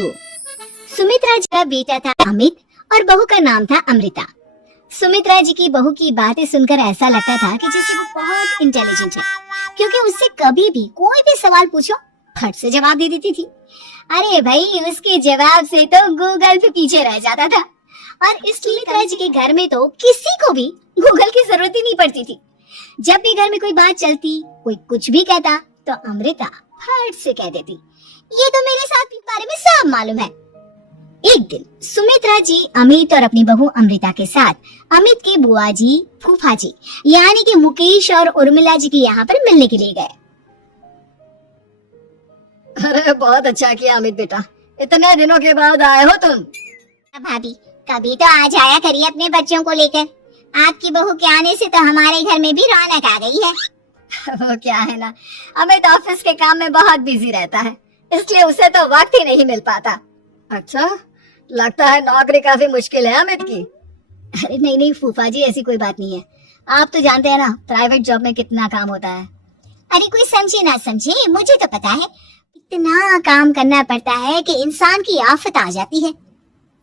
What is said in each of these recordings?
सुमित्रा जी का बेटा था अमित और बहू का नाम था अमृता। सुमित्रा जी की बहू की बातें सुनकर ऐसा लगता था कि जैसे वो बहुत इंटेलिजेंट है, क्योंकि उससे कभी भी कोई भी सवाल पूछो फट से जवाब दे देती थी। अरे भाई, उसके जवाब से तो गूगल भी पीछे रह जाता था। और इस सुमित्रा जी के घर में तो किसी को भी गूगल की जरूरत ही नहीं पड़ती थी। जब भी घर में कोई बात चलती, कोई कुछ भी कहता, तो अमृता फट से कह देती, ये तो मेरे साथ के बारे में सब मालूम है। एक दिन सुमित्रा जी अमित और अपनी बहू अमृता के साथ अमित के बुआ जी, फूफा जी यानी कि मुकेश और उर्मिला जी के यहाँ पर मिलने के लिए गए। अरे बहुत अच्छा किया अमित बेटा, इतने दिनों के बाद आए हो तुम। भाभी, कभी तो आ जाया करिए अपने बच्चों को लेकर। आपकी बहू के आने से तो हमारे घर में भी रौनक आ गई है। वो क्या है ना, अमित ऑफिस के काम में बहुत बिजी रहता है, इसलिए उसे तो वक्त ही नहीं मिल पाता। अच्छा, लगता है नौकरी काफी मुश्किल है अमित की। अरे नहीं नहीं फूफा जी, ऐसी कोई बात नहीं है। आप तो जानते हैं ना प्राइवेट जॉब में कितना काम होता है। अरे कोई समझे ना समझे, मुझे तो पता है इतना काम करना पड़ता है कि इंसान की आफत आ जाती है।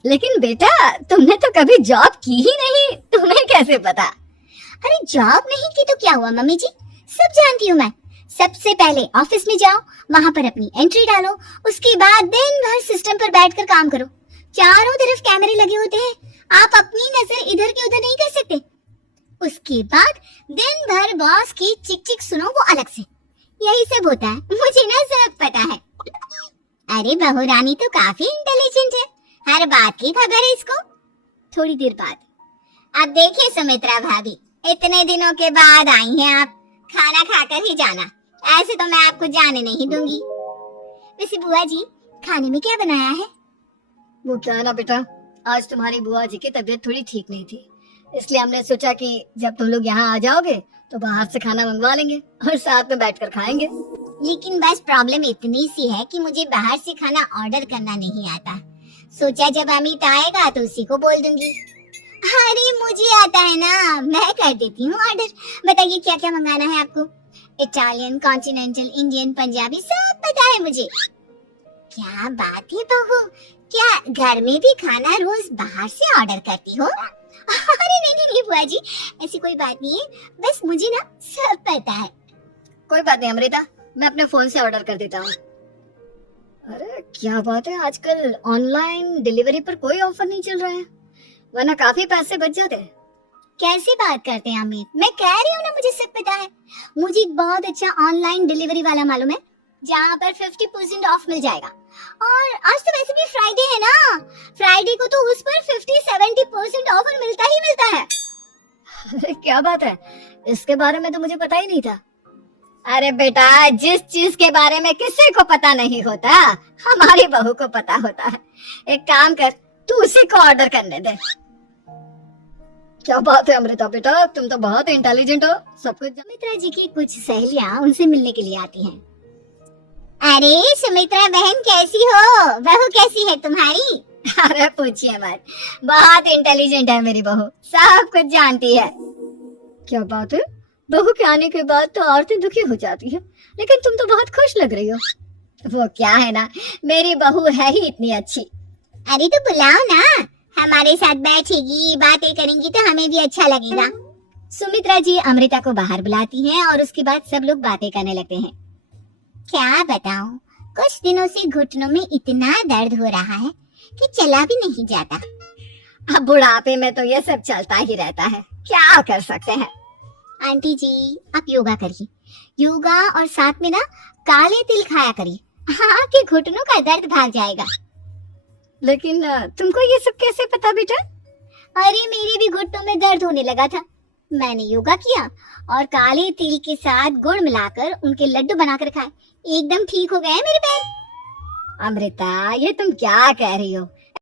लेकिन बेटा, तुमने तो कभी जॉब की ही नहीं, तुम्हें कैसे पता? अरे जॉब नहीं की तो क्या हुआ मम्मी जी, सब जानती हूँ मैं। सबसे पहले ऑफिस में जाओ, वहाँ पर अपनी एंट्री डालो, उसके बाद दिन भर सिस्टम पर बैठकर काम करो। चारों तरफ कैमरे लगे होते हैं, आप अपनी नजर इधर की उधर नहीं कर सकते। उसके बाद दिन भर बॉस की चिक चिक सुनो, वो अलग से। यही सब होता है, मुझे ना सब पता है। अरे बहू रानी तो काफी इंटेलिजेंट है, हर बात की खबर है इसको। थोड़ी देर बाद, अब देखिए सुमित्रा भाभी, इतने दिनों के बाद आई हैं आप, खाना खाकर ही जाना, ऐसे तो मैं आपको जाने नहीं दूंगी। वैसे बुआ जी, खाने में क्या बनाया है? वो क्या है ना बेटा, आज तुम्हारी बुआ जी की तबीयत थोड़ी ठीक नहीं थी, इसलिए हमने सोचा कि जब तुम लोग यहाँ आ जाओगे तो बाहर से खाना मंगवा लेंगे और साथ में बैठकर खाएंगे। लेकिन बस प्रॉब्लम इतनी सी है कि मुझे बाहर से खाना ऑर्डर करना नहीं आता। सोचा जब अमित आएगा तो उसी को बोल दूंगी। अरे मुझे आता है ना, मैं कर देती हूँ ऑर्डर। बताइए क्या क्या मंगाना है आपको? इटालियन, कॉन्टिनेंटल, इंडियन, पंजाबी, सब पता है मुझे। क्या बात है बहू, क्या घर में भी खाना रोज बाहर से ऑर्डर करती हो? अरे नहीं नहीं बुआ जी, ऐसी कोई बात नहीं है, बस मुझे ना सब पता है। कोई बात नहीं अमृता, मैं अपने फोन से ऑर्डर कर देता हूँ। अरे क्या बात है, आजकल ऑनलाइन डिलीवरी पर कोई ऑफर नहीं चल रहा है, वरना काफी पैसे बच जाते हैं। कैसी बात करते हैं अमित, मैं कह रही हूँ ना मुझे सब पता है। मुझे एक बहुत अच्छा ऑनलाइन डिलीवरी वाला मालूम है, जहाँ पर 50% ऑफ मिल जाएगा। और आज तो वैसे भी फ्राइडे है ना, फ्राइडे को तो उस पर 50-70% ऑफर मिलता ही मिलता है। अरे क्या बात है, इसके बारे में तो मुझे पता ही नहीं था। अरे बेटा, जिस चीज के बारे में किसी को पता नहीं होता, हमारी बहू को पता होता है। एक काम कर, तू उसी को ऑर्डर करने दे। क्या बात है अमृता बेटा, तुम तो बहुत इंटेलिजेंट हो, सब कुछ। सुमित्रा जी की कुछ सहेलियां उनसे मिलने के लिए आती हैं। अरे सुमित्रा बहन कैसी हो, बहू कैसी है तुम्हारी? अरे पूछिए मत, बहुत इंटेलिजेंट है मेरी बहू, सब कुछ जानती है। क्या बात है, बहू के आने के बाद तो औरतें दुखी हो जाती है, लेकिन तुम तो बहुत खुश लग रही हो। वो क्या है ना, मेरी बहू है ही इतनी अच्छी। अरे तो बुलाओ ना, हमारे साथ बैठेगी, बातें करेंगी तो हमें भी अच्छा लगेगा। सुमित्रा जी अमृता को बाहर बुलाती हैं और उसके बाद सब लोग बातें करने लगते हैं। क्या बताऊं, कुछ दिनों से घुटनों में इतना दर्द हो रहा है कि चला भी नहीं जाता। अब बुढ़ापे में तो ये सब चलता ही रहता है, क्या कर सकते हैं। आंटी जी, आप योगा करिए, योगा और साथ में ना काले तिल खाया करिए, हाँ कि घुटनों का दर्द भाग जाएगा। लेकिन तुमको ये सब कैसे पता बेटा? अरे मेरे भी घुटनों में दर्द होने लगा था, मैंने योगा किया और काले तिल के साथ गुड़ मिलाकर उनके लड्डू बनाकर खाए, एकदम ठीक हो गए मेरे पैर। अमृता, ये तुम क्या कह रही हो?